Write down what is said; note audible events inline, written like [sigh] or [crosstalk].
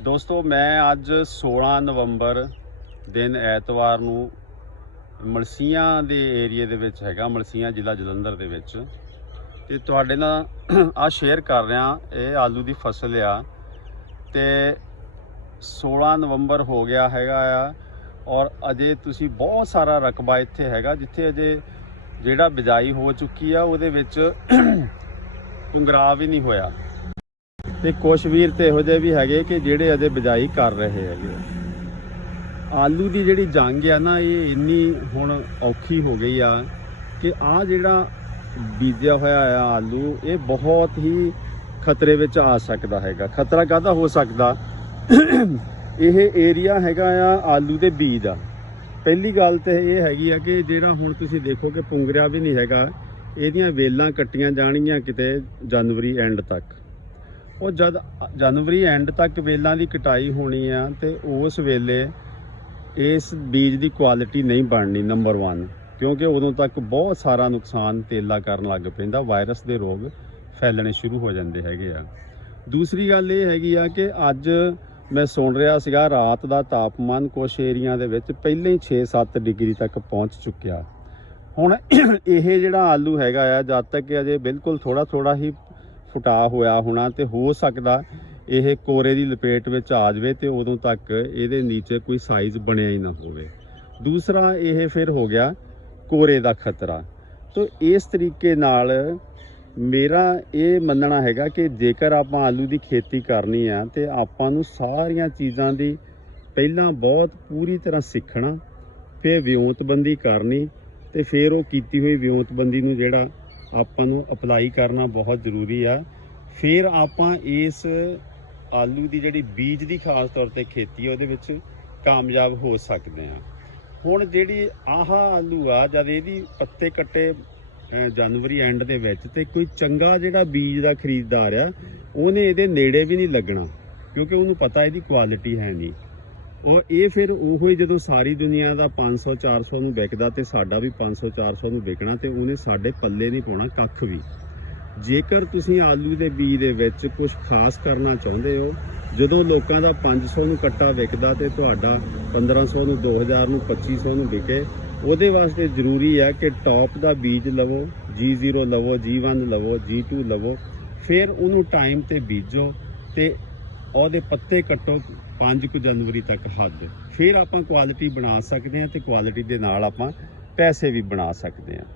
ਦੋਸਤੋ, ਮੈਂ ਅੱਜ 16 ਨਵੰਬਰ ਦਿਨ ਐਤਵਾਰ ਨੂੰ ਮਲਸੀਆਂ ਦੇ ਏਰੀਏ ਦੇ ਵਿੱਚ ਹੈਗਾ, ਮਲਸੀਆਂ ਜ਼ਿਲ੍ਹਾ ਜਲੰਧਰ ਦੇ ਵਿੱਚ। ਤੇ ਤੁਹਾਡੇ ਨਾਲ [clears throat] ਆ ਸ਼ੇਅਰ ਕਰ ਰਿਹਾ, ਇਹ ਆਲੂ ਦੀ ਫਸਲ ਆ। ਤੇ 16 ਨਵੰਬਰ ਹੋ ਗਿਆ ਹੈਗਾ ਆ, ਔਰ ਅਜੇ ਤੁਸੀਂ ਬਹੁਤ ਸਾਰਾ ਰਕਬਾ ਇੱਥੇ ਹੈਗਾ, ਜਿੱਥੇ ਅਜੇ ਜਿਹੜਾ ਬਿਜਾਈ ਹੋ ਚੁੱਕੀ ਆ, ਉਹਦੇ ਵਿੱਚ [clears throat] ਪੁੰਗਰਾ ਵੀ ਨਹੀਂ ਹੋਇਆ। ਤੇ ਕੁਛ ਵੀਰ ਤੇ ਇਹੋ ਜਿਹੇ ਵੀ ਹੈਗੇ ਕਿ ਜਿਹੜੇ ਅਜੇ ਬਿਜਾਈ ਕਰ ਰਹੇ ਹੈਗੇ ਆਲੂ ਦੀ ਜਿਹੜੀ ਜੰਗ ਆ ਨਾ, ਇਹ ਇੰਨੀ ਹੁਣ ਔਖੀ ਹੋ ਗਈ ਆ ਕਿ ਆ ਜਿਹੜਾ ਬੀਜਿਆ ਹੋਇਆ ਆ ਆਲੂ, ਇਹ ਬਹੁਤ ਹੀ ਖਤਰੇ ਵਿੱਚ ਆ ਸਕਦਾ ਹੈਗਾ। ਖਤਰਾ ਕਾਹਦਾ ਹੋ ਸਕਦਾ? ਇਹ ਏਰੀਆ ਹੈਗਾ ਆ ਆਲੂ ਦੇ ਬੀਜ ਦਾ। ਪਹਿਲੀ ਗੱਲ ਤੇ ਇਹ ਹੈਗੀ ਆ ਕਿ ਜਿਹੜਾ ਹੁਣ ਤੁਸੀਂ ਦੇਖੋ ਕਿ ਪੁੰਗਰਿਆ ਵੀ ਨਹੀਂ ਹੈਗਾ, ਇਹਦੀਆਂ ਵੇਲਾਂ ਕੱਟੀਆਂ ਜਾਣਗੀਆਂ ਕਿਤੇ ਜਨਵਰੀ ਐਂਡ ਤੱਕ। ਉਹ ਜਦ ਜਨਵਰੀ ਐਂਡ ਤੱਕ ਵੇਲਾਂ ਦੀ ਕਟਾਈ ਹੋਣੀ ਆ ਤੇ ਉਸ ਵੇਲੇ ਇਸ ਬੀਜ ਦੀ ਕੁਆਲਿਟੀ ਨਹੀਂ ਬਣਨੀ ਨੰਬਰ 1 ਕਿਉਂਕਿ ਉਦੋਂ ਤੱਕ ਬਹੁਤ ਸਾਰਾ ਨੁਕਸਾਨ ਤੇਲਾ ਕਰਨ ਲੱਗ ਪੈਂਦਾ ਵਾਇਰਸ ਦੇ ਰੋਗ ਫੈਲਣੇ ਸ਼ੁਰੂ ਹੋ ਜਾਂਦੇ ਹੈਗੇ ਆ। ਦੂਸਰੀ ਗੱਲ ਇਹ ਹੈਗੀ ਆ ਕਿ ਅੱਜ ਮੈਂ ਸੁਣ ਰਿਹਾ ਸੀਗਾ, ਰਾਤ ਦਾ ਤਾਪਮਾਨ ਕੁਝ ਏਰੀਆ ਦੇ ਵਿੱਚ ਪਹਿਲਾਂ ਹੀ 6-7 ਡਿਗਰੀ ਤੱਕ ਪਹੁੰਚ ਚੁੱਕਿਆ। ਹੁਣ ਇਹ ਜਿਹੜਾ ਆਲੂ ਹੈਗਾ ਆ, ਜਦ ਤੱਕ ਅਜੇ ਬਿਲਕੁਲ ਥੋੜਾ ਥੋੜਾ ਹੀ ਫੁਟਾ ਹੋਇਆ ਹੋਣਾ ਤੇ ਹੋ ਸਕਦਾ ਇਹ ਕੋਰੇ ਦੀ ਲਪੇਟ ਵਿੱਚ ਆ ਜਾਵੇ ਤੇ ਉਦੋਂ ਤੱਕ ਇਹਦੇ ਨੀਚੇ ਕੋਈ ਸਾਈਜ਼ ਬਣਿਆ ਹੀ ਨਾ ਹੋਵੇ। ਦੂਸਰਾ ਇਹ ਫਿਰ ਹੋ ਗਿਆ ਕੋਰੇ ਦਾ ਖਤਰਾ। ਤੋ ਇਸ ਤਰੀਕੇ ਨਾਲ ਮੇਰਾ ਇਹ ਮੰਨਣਾ ਹੈਗਾ ਕਿ ਜੇਕਰ ਆਪਾਂ ਆਲੂ ਦੀ ਖੇਤੀ ਕਰਨੀ ਆ ਤੇ ਆਪਾਂ ਨੂੰ ਸਾਰੀਆਂ ਚੀਜ਼ਾਂ ਦੀ ਪਹਿਲਾਂ ਬਹੁਤ ਪੂਰੀ ਤਰ੍ਹਾਂ ਸਿੱਖਣਾ, ਫਿਰ ਵਿਉਂਤਬੰਦੀ ਕਰਨੀ ਤੇ ਫਿਰ ਉਹ ਕੀਤੀ ਹੋਈ ਵਿਉਂਤਬੰਦੀ ਨੂੰ ਜਿਹੜਾ ਆਪਾਂ ਨੂੰ ਅਪਲਾਈ ਕਰਨਾ ਬਹੁਤ ਜ਼ਰੂਰੀ ਆ। ਫਿਰ ਆਪਾਂ ਇਸ ਆਲੂ ਦੀ ਜਿਹੜੀ ਬੀਜ ਦੀ ਖਾਸ ਤੌਰ ਤੇ ਖੇਤੀ ਆ, ਉਹਦੇ ਵਿੱਚ ਕਾਮਯਾਬ ਹੋ ਸਕਦੇ ਆ। ਹੁਣ ਜਿਹੜੀ ਆਹ ਆਲੂ ਆ, ਜਦ ਇਹਦੀ ਪੱਤੇ ਕੱਟੇ ਜਨਵਰੀ ਐਂਡ ਦੇ ਵਿੱਚ ਤੇ ਕੋਈ ਚੰਗਾ ਜਿਹੜਾ ਬੀਜ ਦਾ ਖਰੀਦਦਾਰ ਆ, ਉਹਨੇ ਇਹਦੇ ਨੇੜੇ ਵੀ ਨਹੀਂ ਲੱਗਣਾ, ਕਿਉਂਕਿ ਉਹਨੂੰ ਪਤਾ ਇਹਦੀ ਕੁਆਲਿਟੀ ਹੈ ਨਹੀਂ। ਉਹ ਇਹ ਫਿਰ ਉਹੋ ਹੀ ਜਦੋਂ ਸਾਰੀ ਦੁਨੀਆ ਦਾ 500 400 ਨੂੰ ਵਿਕਦਾ ਤੇ ਸਾਡਾ ਵੀ 500 400 ਨੂੰ ਵਿਕਣਾ ਤੇ ਉਹਨੇ ਸਾਡੇ ਪੱਲੇ ਨਹੀਂ ਪਾਉਣਾ ਕੱਖ ਵੀ। ਜੇਕਰ ਤੁਸੀਂ ਆਲੂ ਦੇ ਬੀਜ ਦੇ ਵਿੱਚ ਕੁਝ ਖਾਸ ਕਰਨਾ ਚਾਹੁੰਦੇ ਹੋ, ਜਦੋਂ ਲੋਕਾਂ ਦਾ 500 ਨੂੰ ਕੱਟਾ ਵਿਕਦਾ ਤੇ ਤੁਹਾਡਾ 1500 ਨੂੰ 2000 ਨੂੰ 2500 ਨੂੰ ਵਿਕੇ, ਉਹਦੇ ਵਾਸਤੇ ਜ਼ਰੂਰੀ ਹੈ ਕਿ ਟੌਪ ਦਾ ਬੀਜ ਲਵੋ G0 ਲਵੋ G1 ਲਵੋ G2 ਲਵੋ, ਫਿਰ ਉਹਨੂੰ ਟਾਈਮ ਤੇ ਬੀਜੋ ਤੇ ਉਹਦੇ ਪੱਤੇ ਕੱਟੋ 5 ਕੁ ਜਨਵਰੀ ਤੱਕ ਹੱਦ। ਫਿਰ ਆਪਾਂ ਕੁਆਲਿਟੀ ਬਣਾ ਸਕਦੇ ਹਾਂ ਤੇ ਕੁਆਲਿਟੀ ਦੇ ਨਾਲ ਆਪਾਂ ਪੈਸੇ ਵੀ ਬਣਾ ਸਕਦੇ ਹਾਂ।